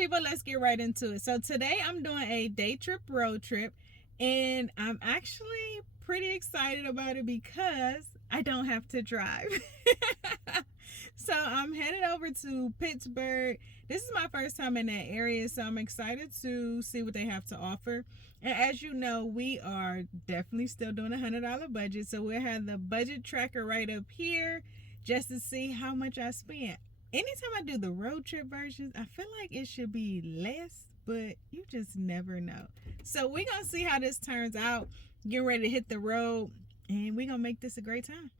people, let's get right into it. So today I'm doing a day trip road trip, and I'm actually pretty excited about it because I don't have to drive. So I'm headed over to Pittsburgh. This is my first time in that area, so I'm excited to see what they have to offer. And as you know, we are definitely still doing $100 budget, so we'll have the budget tracker right up here just to see how much I spent. Anytime I do the road trip versions, I feel like it should be less, but you just never know. So we're going to see how this turns out. Getting ready to hit the road, and we're going to make this a great time.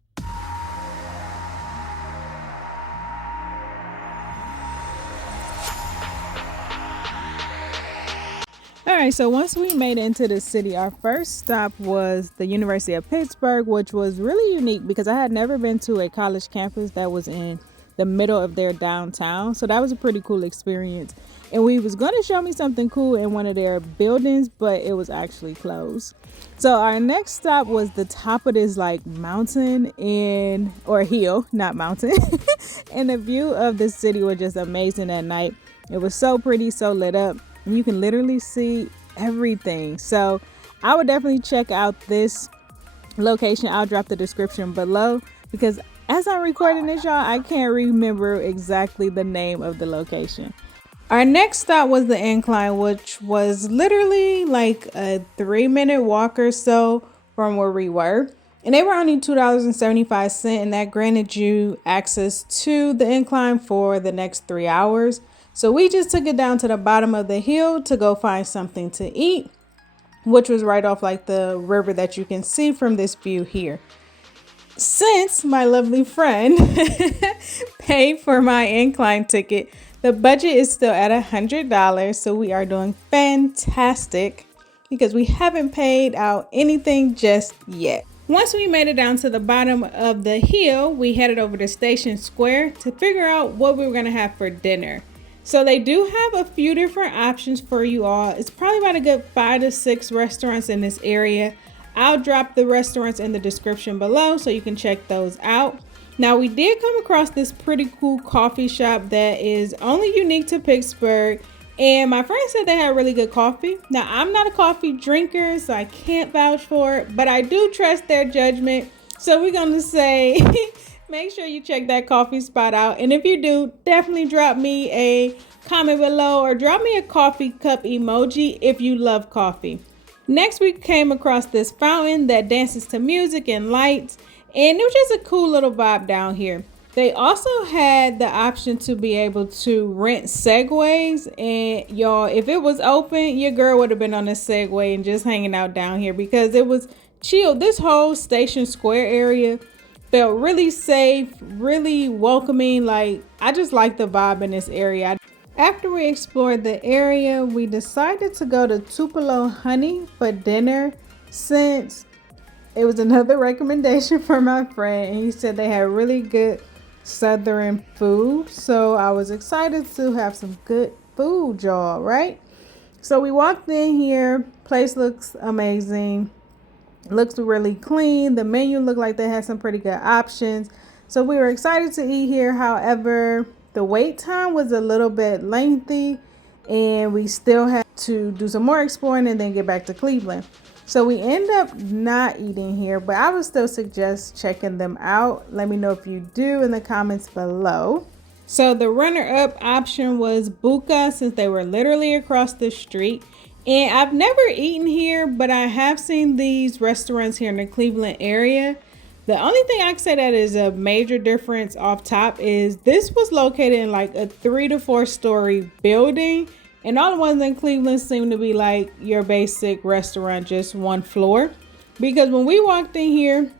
All right, so once we made it into the city, our first stop was the University of Pittsburgh, which was really unique because I had never been to a college campus that was in the middle of their downtown. So that was a pretty cool experience. And we was going to show me something cool in one of their buildings, but it was actually closed. So our next stop was the top of this like mountain or hill, not mountain. And the view of the city was just amazing at night. It was so pretty, so lit up. You can literally see everything. So I would definitely check out this location. I'll drop the description below because as I'm recording this, y'all, I can't remember exactly the name of the location. Our next stop was the incline, which was literally like a 3-minute walk or so from where we were. And they were only $2.75, and that granted you access to the incline for the next 3 hours. So we just took it down to the bottom of the hill to go find something to eat, which was right off like the river that you can see from this view here. Since my lovely friend paid for my incline ticket, the budget is still at $100. So we are doing fantastic because we haven't paid out anything just yet. Once we made it down to the bottom of the hill, we headed over to Station Square to figure out what we were going to have for dinner. So they do have a few different options for you all. It's probably about a good 5 to 6 restaurants in this area. I'll drop the restaurants in the description below so you can check those out. Now we did come across this pretty cool coffee shop that is only unique to Pittsburgh. And my friend said they had really good coffee. Now I'm not a coffee drinker, so I can't vouch for it, but I do trust their judgment. So we're going to say make sure you check that coffee spot out. And if you do, definitely drop me a comment below or drop me a coffee cup emoji if you love coffee. Next, we came across this fountain that dances to music and lights. And it was just a cool little vibe down here. They also had the option to be able to rent Segways. And y'all, if it was open, your girl would have been on a Segway and just hanging out down here because it was chill. This whole Station Square area felt really safe, really welcoming. Like, I just like the vibe in this area. After we explored the area, we decided to go to Tupelo Honey for dinner since it was another recommendation from my friend. And he said they had really good Southern food. So I was excited to have some good food, y'all, right? So we walked in here. Place looks amazing. Looks really clean. The menu looked like they had some pretty good options. So we were excited to eat here. However, the wait time was a little bit lengthy and we still had to do some more exploring and then get back to Cleveland. So we end up not eating here, but I would still suggest checking them out. Let me know if you do in the comments below. So the runner-up option was Buca, since they were literally across the street. And I've never eaten here, but I have seen these restaurants here in the Cleveland area. The only thing I can say that is a major difference off top is this was located in like a 3 to 4 story building. And all the ones in Cleveland seem to be like your basic restaurant, just one floor. Because when we walked in here,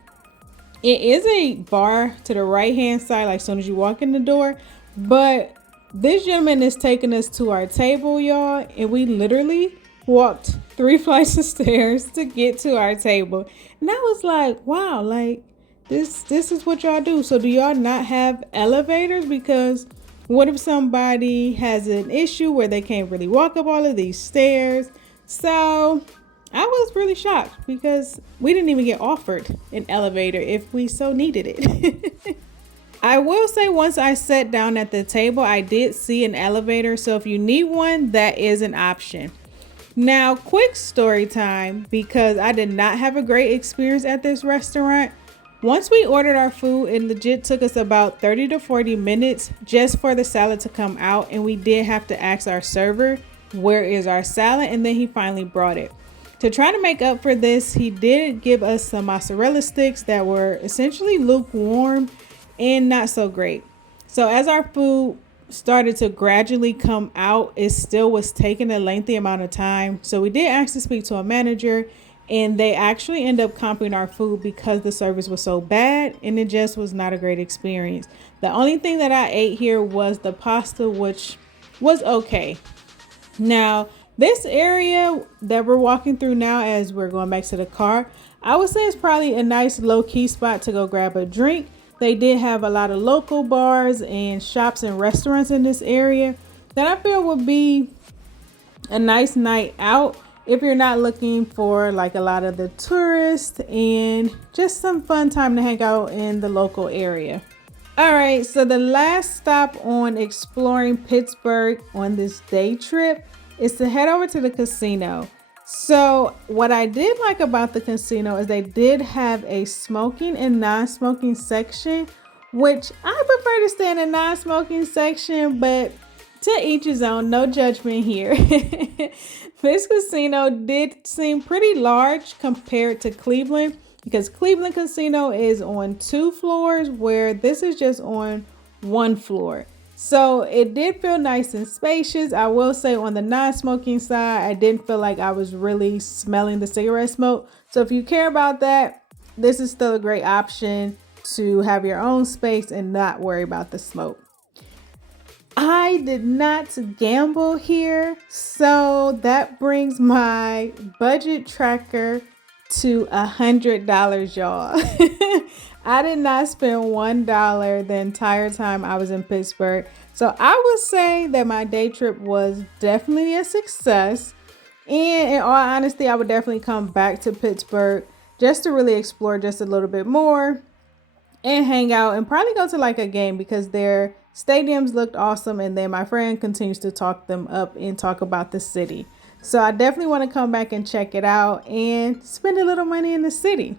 it is a bar to the right hand side, like as soon as you walk in the door. But this gentleman is taking us to our table, y'all. And we literally walked 3 flights of stairs to get to our table. And I was like, wow, like this is what y'all do. So do y'all not have elevators? Because what if somebody has an issue where they can't really walk up all of these stairs? So I was really shocked because we didn't even get offered an elevator if we so needed it. I will say once I sat down at the table, I did see an elevator. So if you need one, that is an option. Now, quick story time because I did not have a great experience at this restaurant. Once we ordered our food, it legit took us about 30 to 40 minutes just for the salad to come out. And we did have to ask our server, where is our salad? And then he finally brought it. To try to make up for this, he did give us some mozzarella sticks that were essentially lukewarm and not so great. So as our food started to gradually come out, it still was taking a lengthy amount of time. So we did ask to speak to a manager, and they actually ended up comping our food because the service was so bad and it just was not a great experience. The only thing that I ate here was the pasta, which was okay. Now, this area that we're walking through now as we're going back to the car, I would say it's probably a nice low-key spot to go grab a drink. They did have a lot of local bars and shops and restaurants in this area that I feel would be a nice night out if you're not looking for like a lot of the tourists and just some fun time to hang out in the local area. All right, so the last stop on exploring Pittsburgh on this day trip is to head over to the casino. So what I did like about the casino is they did have a smoking and non-smoking section, which I prefer to stay in the non-smoking section, but to each his own, no judgment here. This casino did seem pretty large compared to Cleveland, because Cleveland Casino is on 2 floors where this is just on 1 floor. So it did feel nice and spacious. I will say on the non-smoking side, I didn't feel like I was really smelling the cigarette smoke. So if you care about that, this is still a great option to have your own space and not worry about the smoke. I did not gamble here, so that brings my budget tracker to $100, y'all. I did not spend $1 the entire time I was in Pittsburgh. So I would say that my day trip was definitely a success. And in all honesty, I would definitely come back to Pittsburgh just to really explore just a little bit more and hang out and probably go to like a game because their stadiums looked awesome. And then my friend continues to talk them up and talk about the city. So I definitely want to come back and check it out and spend a little money in the city.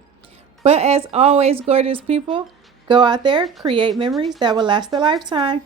But as always, gorgeous people, go out there, create memories that will last a lifetime.